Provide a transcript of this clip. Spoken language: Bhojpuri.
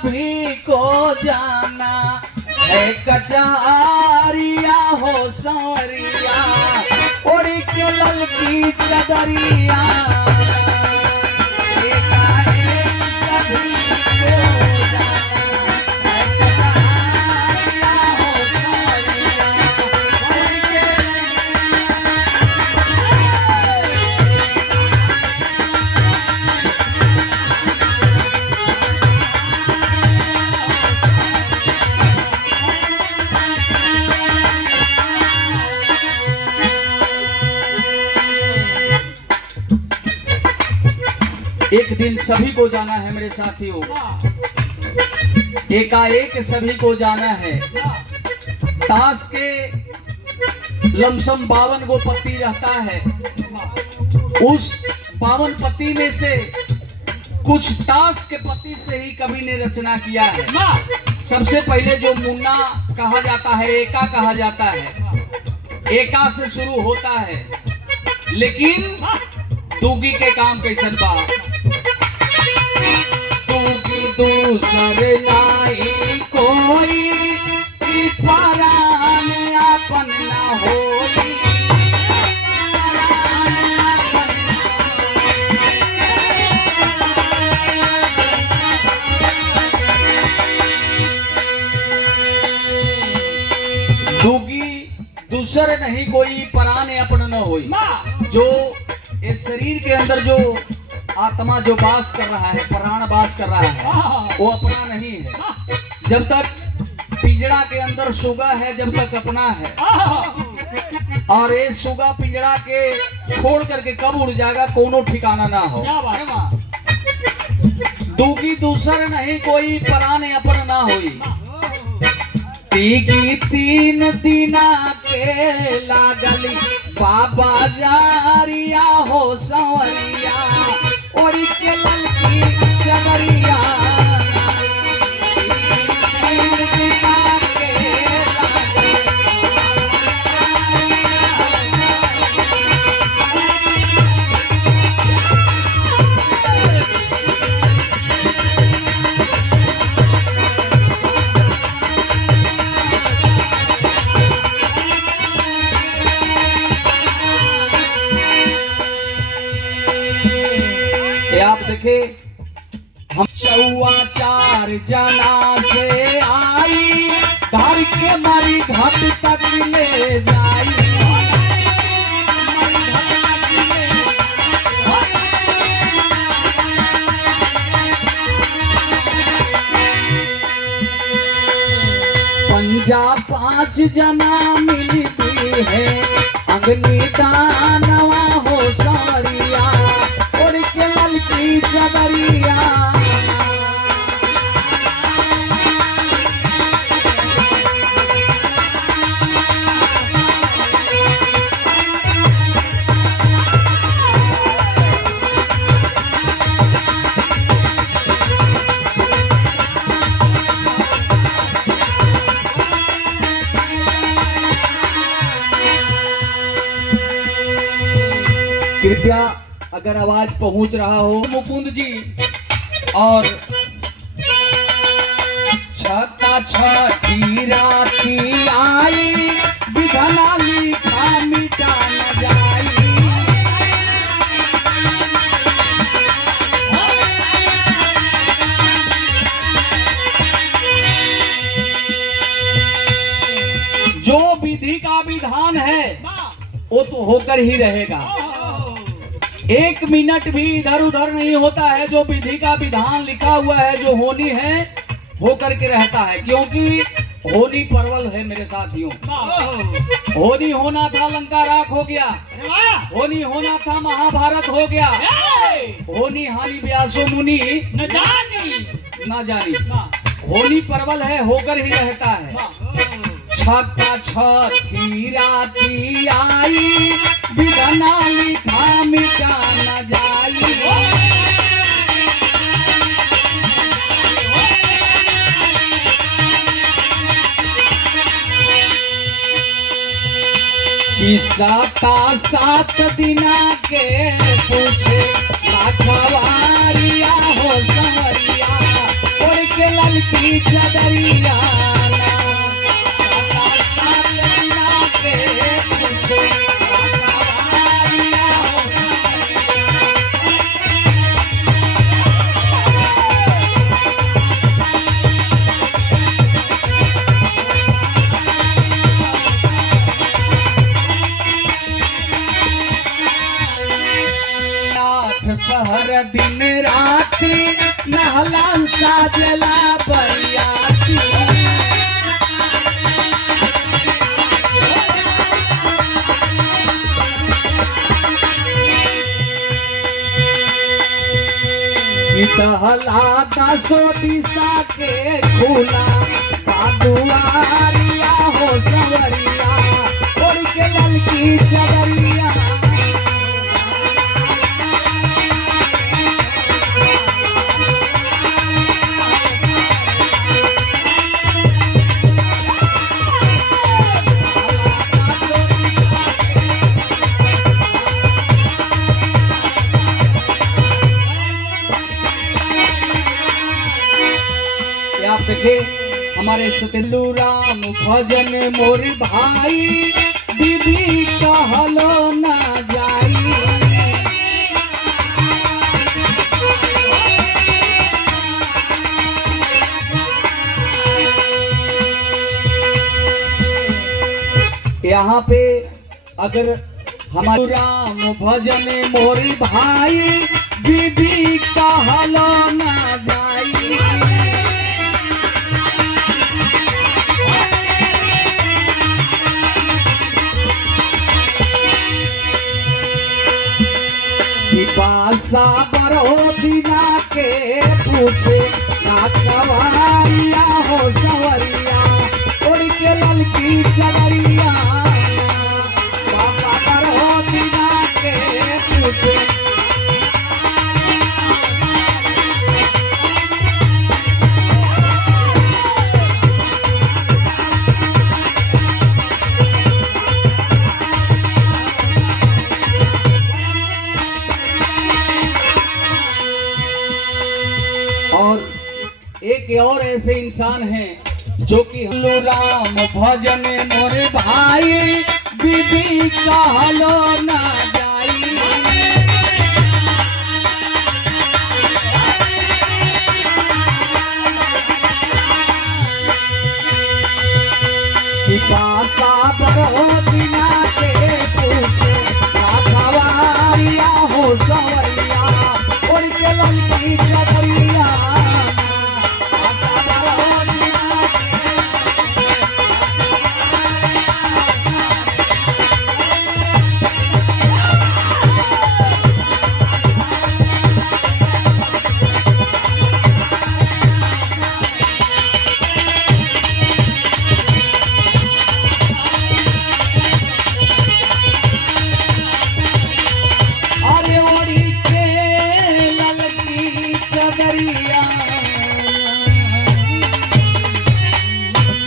सभी को जाना है कचहरिया हो संवरिया ओढ़ी के ललकी चदरिया एक दिन सभी को जाना है मेरे साथियों, एकाएक सभी को जाना है। ताश के लमसम 52 गो पत्ती रहता है, उस 52 पत्ती में से कुछ ताश के पत्ती से ही कवि ने रचना किया है। सबसे पहले जो मुन्ना कहा जाता है, एका कहा जाता है, एका से शुरू होता है। लेकिन दूगी के काम कैसन बा, दूसर नाई कोई परान अपन न होई। दूगी दूसर नहीं कोई परान अपन न होई। जो इस शरीर के अंदर जो आत्मा जो वास कर रहा है, प्राण वास कर रहा है, वो अपना नहीं है। जब तक पिंजड़ा के अंदर सुगा है, जब तक अपना है, और ये सुगा पिंजड़ा के छोड़ करके कब उड़ जाएगा कोनो ठिकाना ना हो। दूगी दूसर नहीं कोई पराने अपन ना होई। तीगी 3 दिना के लागली बाबा जारिया हो संवरिया ओढ़ी के ललकी चदरिया। आप देखे हम 4 जना से आई घर के मरी घाट तक ले जाई। पंजा 5 जना मिलती है अग्नि दानवा हो सारिया और के ललकी चदरिया। कृपया अगर आवाज पहुंच रहा हो मुकुंद जी, और छता छठी राती आई विधना लिखा मिटा न जाई। जो विधि का विधान है वो तो होकर ही रहेगा। 1 मिनट भी इधर उधर नहीं होता है। जो विधि का विधान लिखा हुआ है, जो होनी है, होकर के रहता है। क्योंकि होनी परवल है मेरे साथियों। होनी होना था लंका राख हो गया, होनी होना था महाभारत हो गया, होनी हानि व्यासो मुनि न जानी। होनी परवल है, होकर ही रहता है। छता छठी राती आई विधना लिखा मिटा न जाई। किस्सा 7 दिना के पूछे लाखवारिया हो संवरिया और के ललकी चदरिया पहर दिन राती नहला साजला बरियाती तहला दसो दिशा के खुला दुआरिया हो सवरिया ओढ़ के ललकी चदरिया आप देखे हमारे सतेंदु राम भजन मोर भाई दीदी कहलो ना जाई यहाँ पे अगर हमारे राम भजन मोर भाई दीदी कहलो ना जाई पासा बरो दिना के पूछे ना कवारिया हो सवरिया उड़ के ललकी चदरिया पासा बरो दिना के पूछे और एक और ऐसे इंसान हैं जो कि राम भजन मोर भाई बीबी कहलो ना जाई पासा बरो